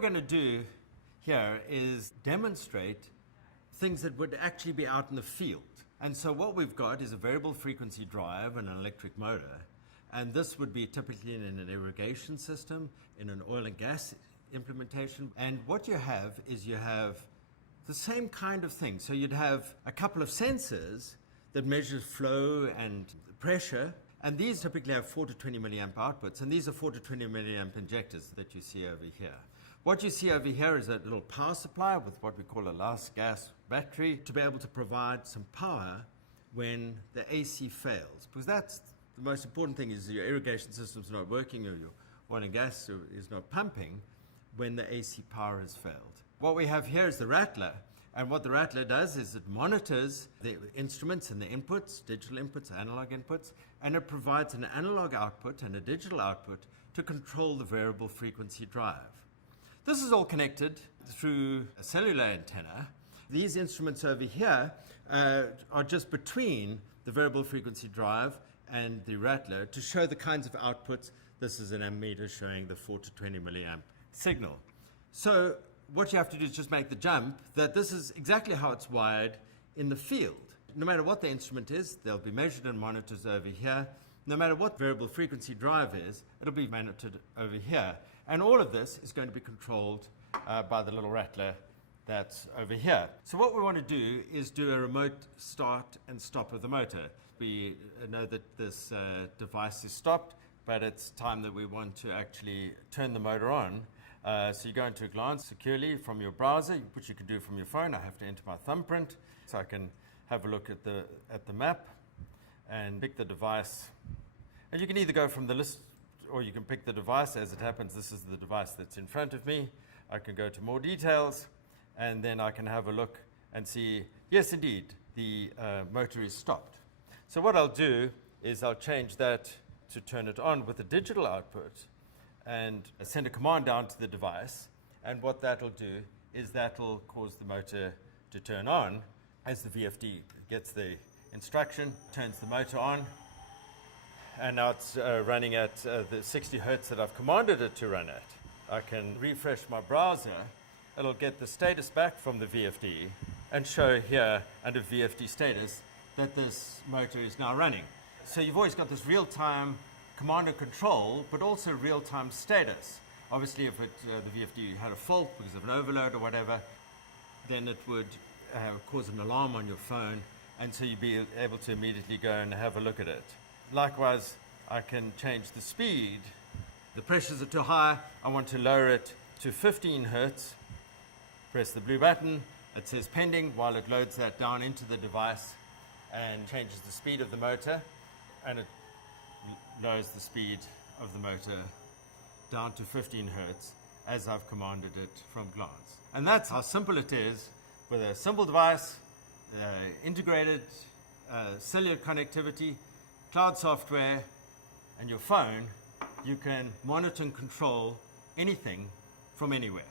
we're going to do here is demonstrate things that would actually be out in the field. And so what we've got is a variable frequency drive and an electric motor. And this would be typically in an irrigation system, in an oil and gas implementation. And what you have is you have the same kind of thing. So you'd have a couple of sensors that measure flow and pressure. And these typically have 4 to 20 milliamp outputs. And these are 4 to 20 milliamp injectors that you see over here. What you see over here is a little power supply with what we call a last gas battery to be able to provide some power when the AC fails. Because that's the most important thing, is your irrigation system's not working or your oil and gas is not pumping when the AC power has failed. What we have here is the Rattler. And what the Rattler does is it monitors the instruments and the inputs, digital inputs, analog inputs, and it provides an analog output and a digital output to control the variable frequency drive. This is all connected through a cellular antenna. These instruments over here are just between the variable frequency drive and the Rattler to show the kinds of outputs. This is an ammeter showing the 4 to 20 milliamp signal. So what you have to do is just make the jump that this is exactly how it's wired in the field. No matter what the instrument is, they'll be measured and monitored over here. No matter what variable frequency drive is, it'll be monitored over here. And all of this is going to be controlled by the little Rattler that's over here. So what we want to do is do a remote start and stop of the motor. We know that this device is stopped, but it's time that we want to actually turn the motor on. So you go into Glance securely from your browser, which you can do from your phone. I have to enter my thumbprint so I can have a look at the map and pick the device. And you can either go from the list or you can pick the device. As it happens, this is the device that's in front of me. I can go to more details, and then I can have a look and see, yes, indeed, the motor is stopped. So what I'll do is I'll change that to turn it on with a digital output and send a command down to the device. And what that'll do is that'll cause the motor to turn on as the VFD gets the instruction, turns the motor on. And now it's running at the 60 hertz that I've commanded it to run at. I can refresh my browser. It'll get the status back from the VFD and show here under VFD status that this motor is now running. So you've always got this real-time command and control, but also real-time status. Obviously, if the VFD had a fault because of an overload or whatever, then it would cause an alarm on your phone, and so you'd be able to immediately go and have a look at it. Likewise, I can change the speed. The pressures are too high. I want to lower it to 15 hertz. Press the blue button. It says pending while it loads that down into the device and changes the speed of the motor, and it lowers the speed of the motor down to 15 hertz as I've commanded it from Glance. And that's how simple it is with a simple device, integrated cellular connectivity, cloud software, and your phone. You can monitor and control anything from anywhere.